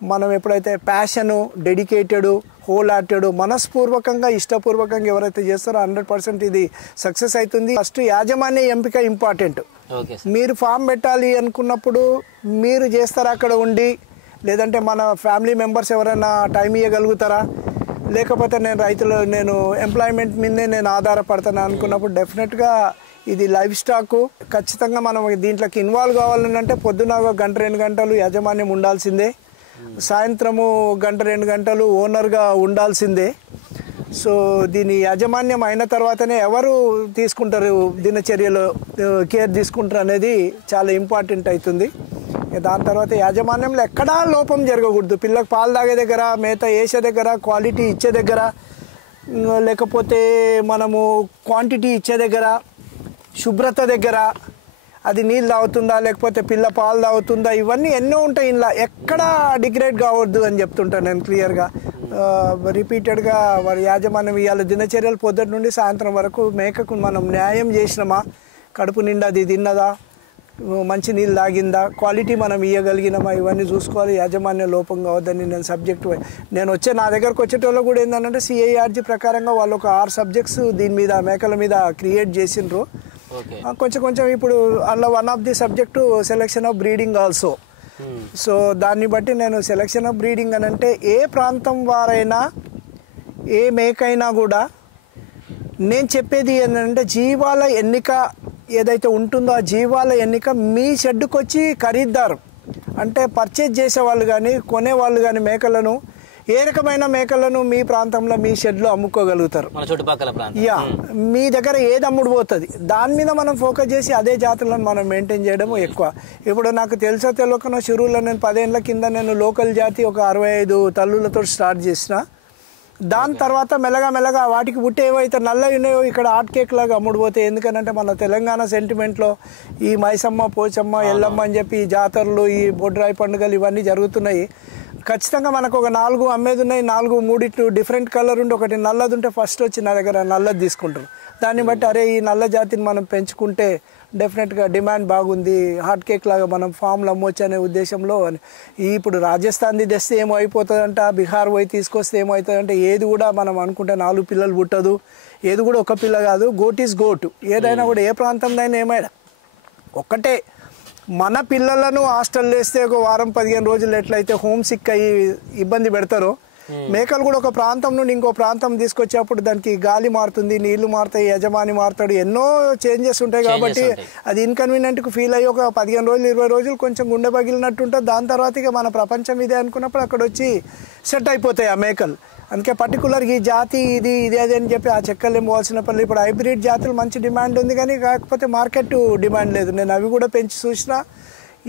మనం ఎప్పుడైతే passion, dedicated, whole hearted, మనస్పూర్వకంగా ఇష్టపూర్వకంగా ఎవరైతే చేస్తారో 100% ఇది సక్సెస్ అవుతుంది. ఫస్ట్ యాజమాన్య ఎంపిక ఇంపార్టెంట్. మీరు ఫామ్ పెట్టాలి అనుకున్నప్పుడు మీరు చేస్తారా అక్కడ ఉండి, లేదంటే మన ఫ్యామిలీ మెంబర్స్ ఎవరైనా టైం ఇవ్వగలుగుతారా, లేకపోతే నేను ఎంప్లాయ్మెంట్ మీదే నేను ఆధారపడతాను అనుకున్నప్పుడు డెఫినెట్గా ఇది లైఫ్ స్టాక్. ఖచ్చితంగా మనం దీంట్లోకి ఇన్వాల్వ్ కావాలంటే పొద్దున 1 గంట 2 గంటలు యాజమాన్యం ఉండాల్సిందే, సాయంత్రము 1 గంట 2 గంటలు ఓనర్గా ఉండాల్సిందే. సో దీని యాజమాన్యం అయిన తర్వాతనే ఎవరు తీసుకుంటారు దినచర్యలో కేర్ తీసుకుంటారు అనేది చాలా ఇంపార్టెంట్ అవుతుంది. దాని తర్వాత యాజమాన్యంలో ఎక్కడా లోపం జరగకూడదు. పిల్లలకు పాలు తాగే దగ్గర, మేత వేసే దగ్గర, క్వాలిటీ ఇచ్చే దగ్గర, లేకపోతే మనము క్వాంటిటీ ఇచ్చే దగ్గర, శుభ్రత దగ్గర, అది నీళ్ళు తాగుతుందా లేకపోతే పిల్ల పాలు తాగుతుందా, ఇవన్నీ ఎన్నో ఉంటాయి. ఇలా ఎక్కడా డిగ్రేడ్ కావద్దు అని చెప్తుంటాను నేను క్లియర్గా. రిపీటెడ్గా వారి యాజమాన్యం ఇవాళ దినచర్యలు పొద్దుటి నుండి సాయంత్రం వరకు మేకకు మనం న్యాయం చేసినామా, కడుపు నిండా అది తిన్నదా, మంచి నీళ్ళు తాగిందా, క్వాలిటీ మనం ఇవ్వగలిగినామా, ఇవన్నీ చూసుకోవాలి. యాజమాన్య లోపం కావద్దని నేను నా దగ్గరకు వచ్చేటోళ్ళు కూడా ఏంటంటే CIRG ప్రకారంగా వాళ్ళు ఒక 6 సబ్జెక్ట్స్ దీని మీద మేకల మీద క్రియేట్ చేసిండ్రు. కొంచెం ఇప్పుడు అందులో one of the subject selection of breeding also. So దాన్ని బట్టి నేను సెలెక్షన్ ఆఫ్ బ్రీడింగ్ అని అంటే ఏ ప్రాంతం వారైనా ఏ మేకైనా కూడా నేను చెప్పేది ఏంటంటే జీవాల ఎన్నిక ఏదైతే ఉంటుందో ఆ జీవాల ఎన్నిక మీ షెడ్డుకు వచ్చి ఖరీదారు అంటే పర్చేజ్ చేసేవాళ్ళు కానీ కొనేవాళ్ళు కానీ మేకలను ఏ రకమైన మేకలను మీ ప్రాంతంలో మీ షెడ్లో అమ్ముకోగలుగుతారు. మీ దగ్గర ఏది అమ్ముడు పోతుంది దాని మీద మనం ఫోకస్ చేసి అదే జాతులను మనం మెయింటైన్ చేయడం ఎక్కువ. ఇప్పుడు నాకు తెలియకనో షురూలో నేను 10 ఏళ్ల కింద నేను లోకల్ జాతి ఒక 65 తల్లులతో స్టార్ట్ చేసిన. దాని తర్వాత మెల్లగా వాటికి పుట్టి ఏవైతే నల్లవి ఉన్నాయో ఇక్కడ హాట్ కేక్ లాగా అమ్ముడుపోతాయి. ఎందుకంటే మన తెలంగాణ సెంటిమెంట్లో ఈ మైసమ్మ, పోచమ్మ, ఎల్లమ్మ అని చెప్పి ఈ జాతరలు, ఈ బొడ్రాయి పండుగలు ఇవన్నీ జరుగుతున్నాయి. ఖచ్చితంగా మనకు ఒక 4 అమ్మేది ఉన్నాయి. 3 డిఫరెంట్ కలర్ ఉండి ఒకటి నల్లది ఉంటే ఫస్ట్ వచ్చి నా దగ్గర నల్లది తీసుకుంటారు. దాన్ని బట్టి అరే ఈ నల్ల జాతిని మనం పెంచుకుంటే డెఫినెట్గా డిమాండ్ బాగుంది, హాట్ కేక్ లాగా మనం ఫామ్లు అమ్మొచ్చు అనే ఉద్దేశంలో. ఇప్పుడు రాజస్థాన్ది తెస్తే ఏమో అయిపోతుందంట, బీహార్ పోయి తీసుకొస్తే ఏమవుతుందంటే ఏది కూడా మనం అనుకుంటే 4 పిల్లలు పుట్టదు, ఏది కూడా ఒక పిల్ల కాదు. Goat is goat. ఏదైనా కూడా ఏ ప్రాంతంలో ఏమైనా ఒక్కటే. మన పిల్లలను హాస్టల్ వేస్తే ఒక వారం 15 రోజులు ఎట్లయితే హోమ్ సిక్ అయ్యి ఇబ్బంది పెడతారో మేకలు కూడా ఒక ప్రాంతం నుండి ఇంకో ప్రాంతం తీసుకొచ్చేప్పుడు దానికి గాలి మారుతుంది, నీళ్లు మారుతాయి, యజమాని మారుతాడు, ఎన్నో చేంజెస్ ఉంటాయి. కాబట్టి అది ఇన్కన్వీనియంట్కి ఫీల్ అయ్యి ఒక 15 రోజులు 20 రోజులు కొంచెం గుండె పగిలినట్టు ఉంటుంది. దాని తర్వాత ఇక మన ప్రపంచం ఇదే అనుకున్నప్పుడు అక్కడ వచ్చి సెట్ అయిపోతాయి ఆ మేకలు. అందుకే పర్టికులర్గా ఈ జాతి ఇది అది అని చెప్పి ఆ చెక్కలు పోవాల్సిన పనులు. ఇప్పుడు హైబ్రిడ్ జాతులు మంచి డిమాండ్ ఉంది కానీ కాకపోతే మార్కెట్ డిమాండ్ లేదు. నేను అవి కూడా పెంచి చూసిన.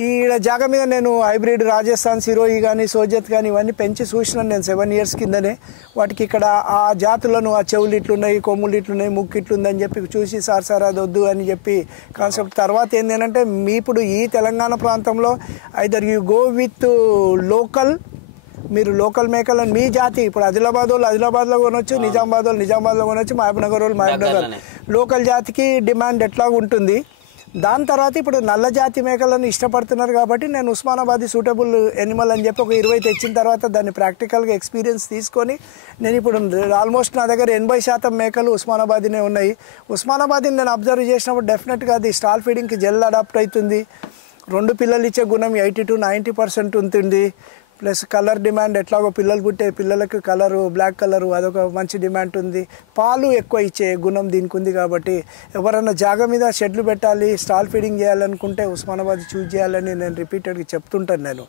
ఈ జాగా మీద నేను హైబ్రిడ్ రాజస్థాన్ సిరోయి కానీ సోజత్ కానీ ఇవన్నీ పెంచి చూసినాను నేను 7 years కిందనే. వాటికి ఇక్కడ ఆ జాతులను ఆ చెవులు ఇట్లున్నాయి, కొమ్ములు ఇట్లున్నాయి, ముక్కు ఇట్లుందని చెప్పి చూసి సార్ అది వద్దు అని చెప్పి కాన్సెప్ట్. తర్వాత ఏంటంటే మీ ఇప్పుడు ఈ తెలంగాణ ప్రాంతంలో either you go with local, మీరు లోకల్ మేకలను మీ జాతి ఇప్పుడు ఆదిలాబాద్ వాళ్ళు ఆదిలాబాద్లో కొనవచ్చు, నిజామాబాద్ వాళ్ళు నిజామాబాద్లో కొనవచ్చు, మహబూబ్నగర్ వాళ్ళు మహబూబ్నగర్. లోకల్ జాతికి డిమాండ్ ఎట్లా ఉంటుంది. దాని తర్వాత ఇప్పుడు నల్ల జాతి మేకలను ఇష్టపడుతున్నారు కాబట్టి నేను ఉస్మానాబాద్ సూటబుల్ ఎనిమల్ అని చెప్పి ఒక 20 తెచ్చిన తర్వాత దాన్ని ప్రాక్టికల్గా ఎక్స్పీరియన్స్ తీసుకొని నేను ఇప్పుడు ఆల్మోస్ట్ నా దగ్గర 80% మేకలు ఉస్మానాబాద్నే ఉన్నాయి. ఉస్మానాబాద్ని నేను అబ్జర్వ్ చేసినప్పుడు డెఫినెట్గా అది స్టాల్ ఫీడింగ్కి జెల్ అడాప్ట్ అవుతుంది. 2 పిల్లలు ఇచ్చే గుణం 80 to 90% ఉంటుంది. ప్లస్ కలర్ డిమాండ్ ఎట్లాగో పిల్లలు పుట్టే పిల్లలకు కలరు బ్లాక్ కలరు అదొక మంచి డిమాండ్ ఉంది. పాలు ఎక్కువ ఇచ్చే గుణం దీనికి ఉంది. కాబట్టి ఎవరైనా జాగా మీద షెడ్లు పెట్టాలి, స్టాల్ ఫీడింగ్ చేయాలనుకుంటే ఉస్మానాబాద్ చూస్ చేయాలని నేను రిపీటెడ్గా చెప్తుంటాను నేను.